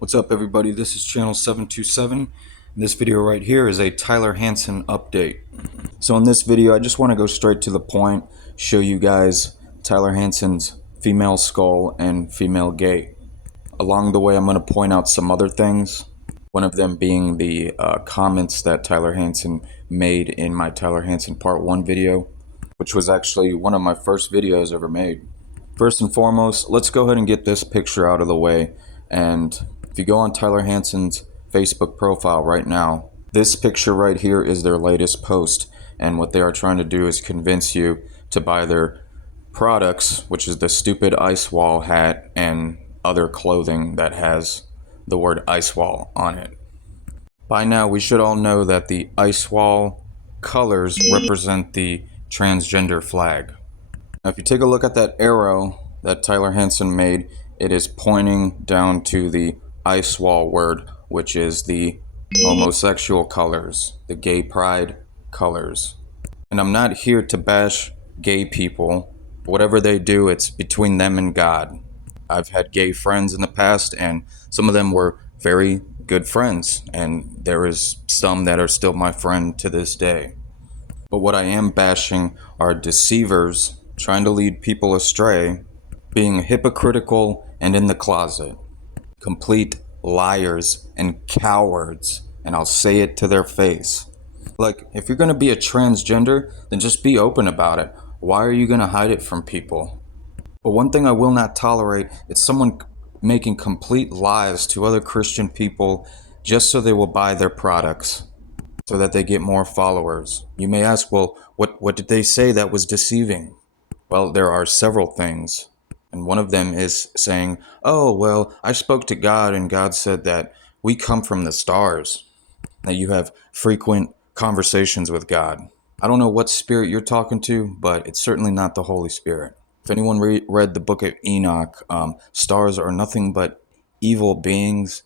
What's up, everybody? This is channel 727. This video right here is a Tyler Hansen update. So in this video, I just want to go straight to the point, show you guys Tyler Hansen's female skull and female gait. Along the way, I'm going to point out some other things. One of them being the comments that Tyler Hansen made in my Tyler Hansen Part 1 video, which was actually one of my first videos ever made. First and foremost, let's go ahead and get this picture out of the way. And if you go on Tyler Hansen's Facebook profile right now, this picture right here is their latest post. And what they are trying to do is convince you to buy their products, which is the stupid ice wall hat and other clothing that has the word ice wall on it. By now, we should all know that the ice wall colors represent the transgender flag. Now, if you take a look at that arrow that Tyler Hansen made, it is pointing down to the ice wall word, which is the homosexual colors, the gay pride colors. And I'm not here to bash gay people. Whatever they do, it's between them and God. I've had gay friends in the past, and some of them were very good friends, and there is some that are still my friend to this day. But what I am bashing are deceivers trying to lead people astray, being hypocritical and in the closet, complete liars and cowards, and I'll say it to their face. Like, if you're going to be a transgender, then just be open about it. Why are you going to hide it from people? But one thing I will not tolerate is someone making complete lies to other Christian people just so they will buy their products, so that they get more followers. You may ask, well, what did they say that was deceiving? Well, there are several things. And one of them is saying, oh, well, I spoke to God and God said that we come from the stars, that you have frequent conversations with God. I don't know what spirit you're talking to, but it's certainly not the Holy Spirit. If anyone read the book of Enoch, stars are nothing but evil beings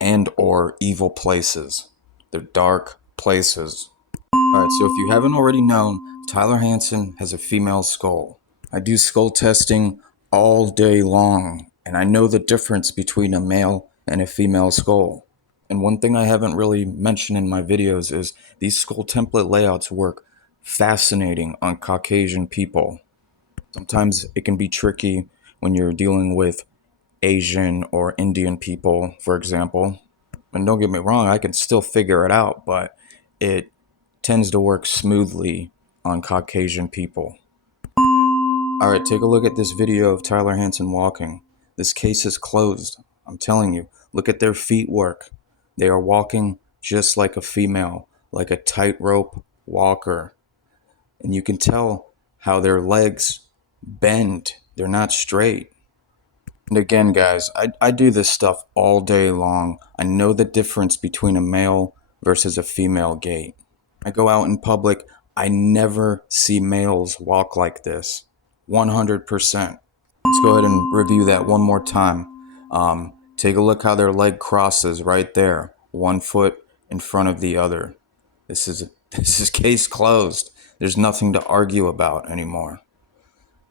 and or evil places. They're dark places. Alright, so if you haven't already known, Tyler Hansen has a female skull. I do skull testing all day long, and I know the difference between a male and a female skull. And one thing I haven't really mentioned in my videos is these skull template layouts work fascinating on Caucasian people. Sometimes it can be tricky when you're dealing with Asian or Indian people, for example. And don't get me wrong, I can still figure it out, but it tends to work smoothly on Caucasian people. Alright, take a look at this video of Tyler Hansen walking. This case is closed. I'm telling you, look at their feet work. They are walking just like a female, like a tightrope walker. And you can tell how their legs bend. They're not straight. And again, guys, I do this stuff all day long. I know the difference between a male versus a female gait. I go out in public, I never see males walk like this. 100%. Let's go ahead and review that one more time. Take a look how their leg crosses right there. One foot in front of the other. This is case closed. There's nothing to argue about anymore.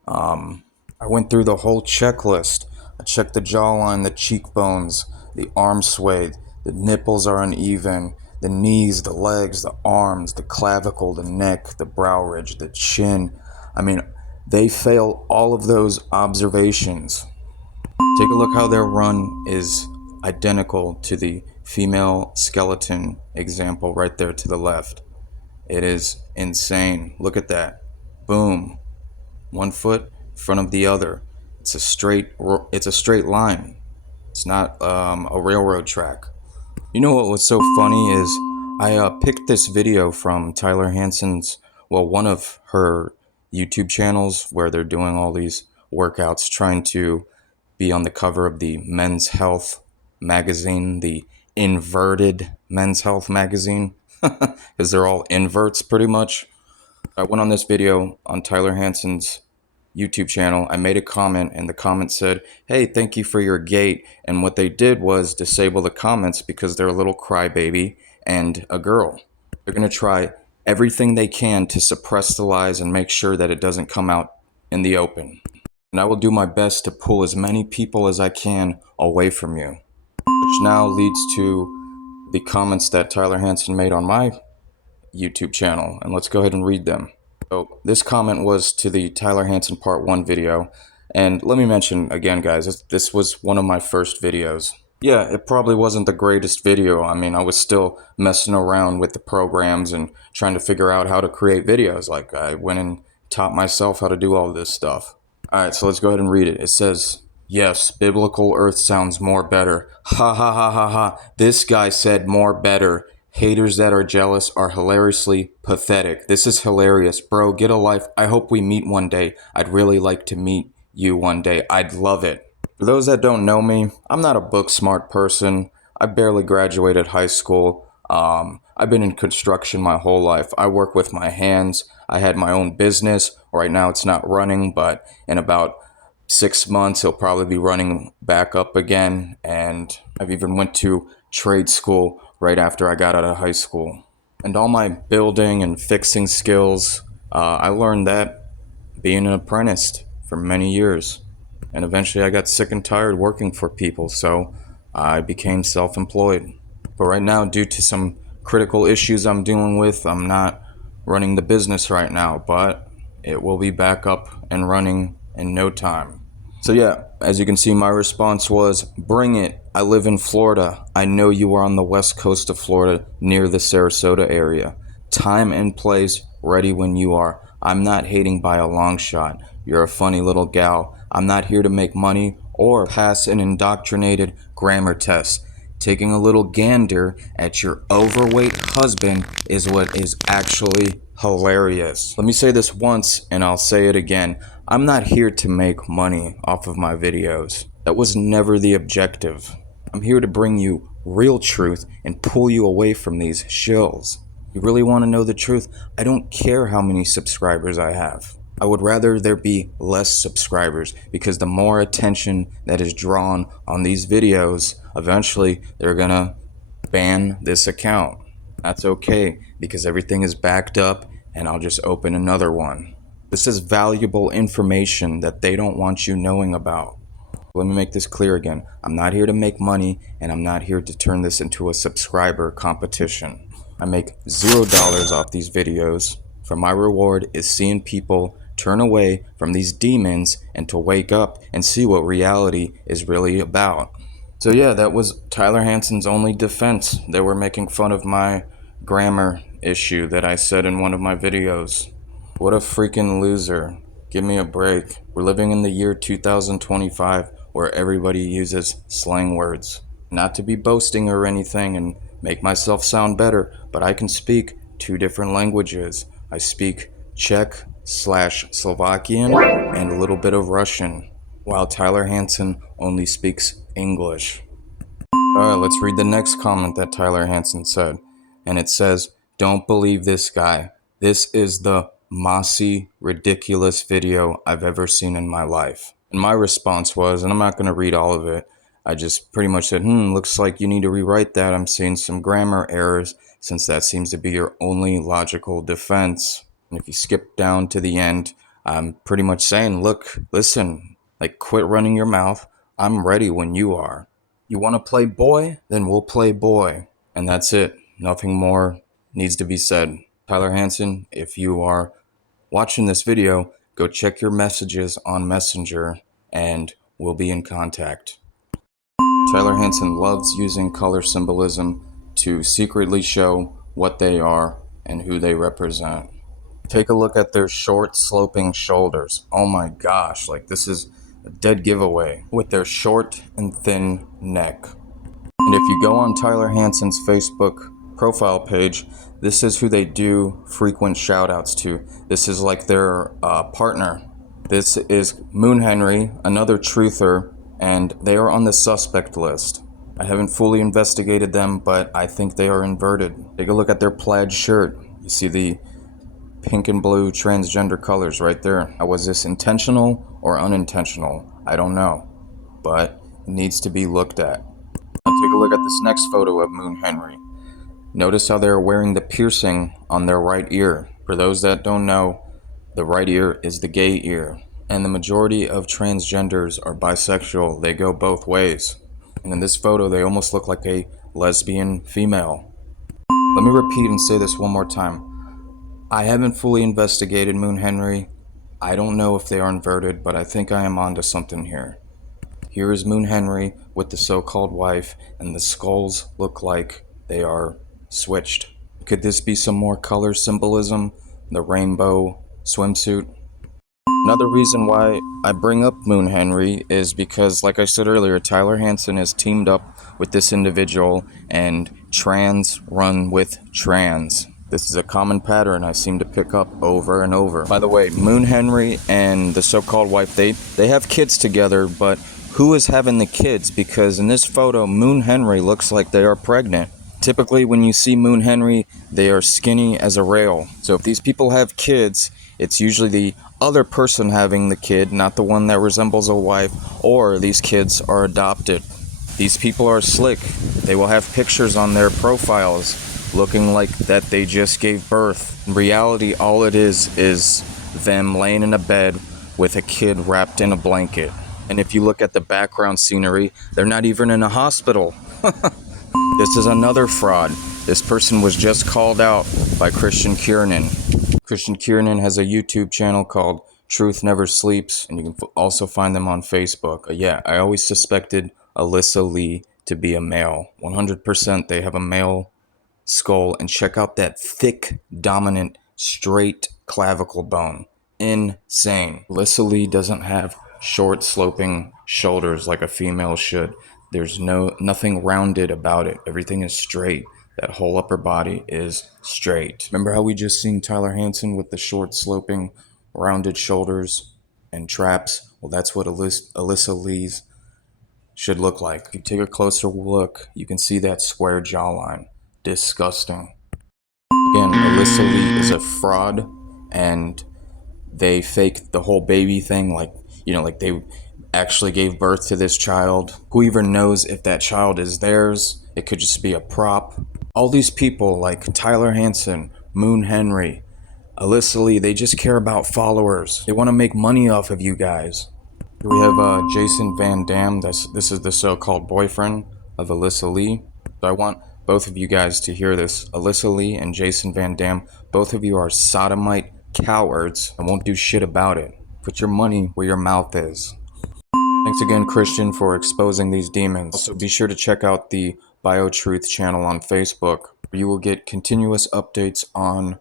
I went through the whole checklist. I checked the jawline, the cheekbones, the arm sway, the nipples are uneven, the knees, the legs, the arms, the clavicle, the neck, the brow ridge, the chin. I mean, they fail all of those observations. Take a look how their run is identical to the female skeleton example right there to the left. It is insane. Look at that. Boom. One foot in front of the other. It's a straight line. It's not a railroad track. You know what was so funny is I picked this video from Tyler Hansen's, well, one of her YouTube channels where they're doing all these workouts, trying to be on the cover of the Men's Health magazine, the inverted Men's Health magazine, because they're all inverts pretty much. I went on this video on Tyler Hansen's YouTube channel. I made a comment and the comment said, hey, thank you for your gait. And what they did was disable the comments because they're a little crybaby and a girl. They're going to try everything they can to suppress the lies and make sure that it doesn't come out in the open. And I will do my best to pull as many people as I can away from you. But now leads to the comments that Tyler Hansen made on my YouTube channel, and let's go ahead and read them. So this comment was to the Tyler Hansen Part 1 video, and let me mention again, guys, this was one of my first videos. Yeah, it probably wasn't the greatest video. I mean, I was still messing around with the programs and trying to figure out how to create videos. Like, I went and taught myself how to do all this stuff. Alright, so let's go ahead and read it. It says, "Yes, biblical earth sounds more better. Ha ha ha ha ha. This guy said more better. Haters that are jealous are hilariously pathetic. This is hilarious. Bro, get a life. I hope we meet one day. I'd really like to meet you one day. I'd love it." For those that don't know me, I'm not a book smart person. I barely graduated high school. I've been in construction my whole life. I work with my hands. I had my own business. Right now it's not running, but in about 6 months it'll probably be running back up again. And I've even went to trade school right after I got out of high school. And all my building and fixing skills, I learned that being an apprentice for many years. And eventually I got sick and tired working for people, so I became self-employed. But right now, due to some critical issues I'm dealing with, I'm not running the business right now, but it will be back up and running in no time. So yeah, as you can see, my response was, "Bring it. I live in Florida. I know you are on the west coast of Florida near the Sarasota area. Time and place, ready when you are. I'm not hating by a long shot. You're a funny little gal. I'm not here to make money or pass an indoctrinated grammar test. Taking a little gander at your overweight husband is what is actually hilarious." Let me say this once and I'll say it again. I'm not here to make money off of my videos. That was never the objective. I'm here to bring you real truth and pull you away from these shills. You really want to know the truth? I don't care how many subscribers I have. I would rather there be less subscribers, because the more attention that is drawn on these videos, eventually they're gonna ban this account. That's okay, because everything is backed up and I'll just open another one. This is valuable information that they don't want you knowing about. Let me make this clear again. I'm not here to make money, and I'm not here to turn this into a subscriber competition. I make $0 off these videos. For my reward is seeing people turn away from these demons and to wake up and see what reality is really about. So yeah, that was Tyler Hansen's only defense. They were making fun of my grammar issue that I said in one of my videos. What a freaking loser. Give me a break. We're living in the year 2025 where everybody uses slang words. Not to be boasting or anything and make myself sound better, but I can speak 2 different languages. I speak Czech/Slovakian and a little bit of Russian, while Tyler Hansen only speaks English. Alright, let's read the next comment that Tyler Hansen said. And it says, "Don't believe this guy. This is the mossy, ridiculous video I've ever seen in my life." And my response was, and I'm not going to read all of it, I just pretty much said, looks like you need to rewrite that. I'm seeing some grammar errors, since that seems to be your only logical defense. And if you skip down to the end, I'm pretty much saying, look, listen, like, quit running your mouth. I'm ready when you are. You want to play boy? Then we'll play boy. And that's it. Nothing more needs to be said. Tyler Hansen, if you are watching this video, go check your messages on Messenger and we'll be in contact. Tyler Hansen loves using color symbolism to secretly show what they are and who they represent. Take a look at their short sloping shoulders. Oh my gosh, like, this is a dead giveaway. With their short and thin neck. And if you go on Tyler Hansen's Facebook profile page, this is who they do frequent shoutouts to. This is like their partner. This is Moon Henry, another truther, and they are on the suspect list. I haven't fully investigated them, but I think they are inverted. Take a look at their plaid shirt. You see the pink and blue transgender colors right there. Now, was this intentional or unintentional? I don't know, but it needs to be looked at. Now take a look at this next photo of Moon Henry. Notice how they're wearing the piercing on their right ear. For those that don't know, the right ear is the gay ear. And the majority of transgenders are bisexual. They go both ways. And in this photo, they almost look like a lesbian female. Let me repeat and say this one more time. I haven't fully investigated Moon Henry. I don't know if they are inverted, but I think I am onto something here. Here is Moon Henry with the so-called wife, and the skulls look like they are switched. Could this be some more color symbolism? The rainbow swimsuit? Another reason why I bring up Moon Henry is because, like I said earlier, Tyler Hansen has teamed up with this individual, and trans run with trans. This is a common pattern I seem to pick up over and over. By the way, Moon Henry and the so-called wife, they have kids together, but who is having the kids? Because in this photo, Moon Henry looks like they are pregnant. Typically, when you see Moon Henry, they are skinny as a rail. So if these people have kids, it's usually the other person having the kid, not the one that resembles a wife, or these kids are adopted. These people are slick. They will have pictures on their profiles looking like that they just gave birth. In reality, all it is them laying in a bed with a kid wrapped in a blanket. And if you look at the background scenery, they're not even in a hospital. This is another fraud. This person was just called out by Christian Kiernan. Christian Kiernan has a YouTube channel called Truth Never Sleeps, and you can also find them on Facebook. Yeah, I always suspected Alyssa Lee to be a male. 100% they have a male skull, and check out that thick, dominant, straight clavicle bone. Insane. Alyssa Lee doesn't have short, sloping shoulders like a female should. There's nothing rounded about it. Everything is straight. That whole upper body is straight. Remember how we just seen Tyler Hansen with the short, sloping, rounded shoulders and traps? Well, that's what Alyssa Lee's should look like. If you take a closer look, you can see that square jawline. Disgusting. Again, Alyssa Lee is a fraud, and they faked the whole baby thing, like they actually gave birth to this child. Who even knows if that child is theirs? It could just be a prop. All these people like Tyler Hansen, Moon Henry, Alyssa Lee, they just care about followers. They want to make money off of you guys. Here we have Jason Van Dam. This is the so-called boyfriend of Alyssa Lee. So I want both of you guys to hear this. Alyssa Lee and Jason Van Dam, both of you are sodomite cowards and won't do shit about it. Put your money where your mouth is. Thanks again, Christian, for exposing these demons. Also, be sure to check out the BioTruth channel on Facebook, where you will get continuous updates on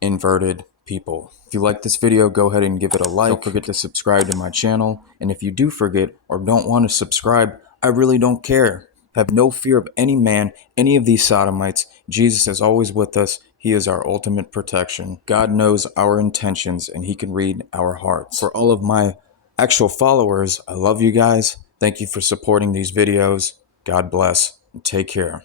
inverted people. If you like this video, go ahead and give it a like. Don't forget to subscribe to my channel. And if you do forget or don't want to subscribe, I really don't care. Have no fear of any man, any of these sodomites. Jesus is always with us. He is our ultimate protection. God knows our intentions, and he can read our hearts. For all of my actual followers, I love you guys. Thank you for supporting these videos. God bless and take care.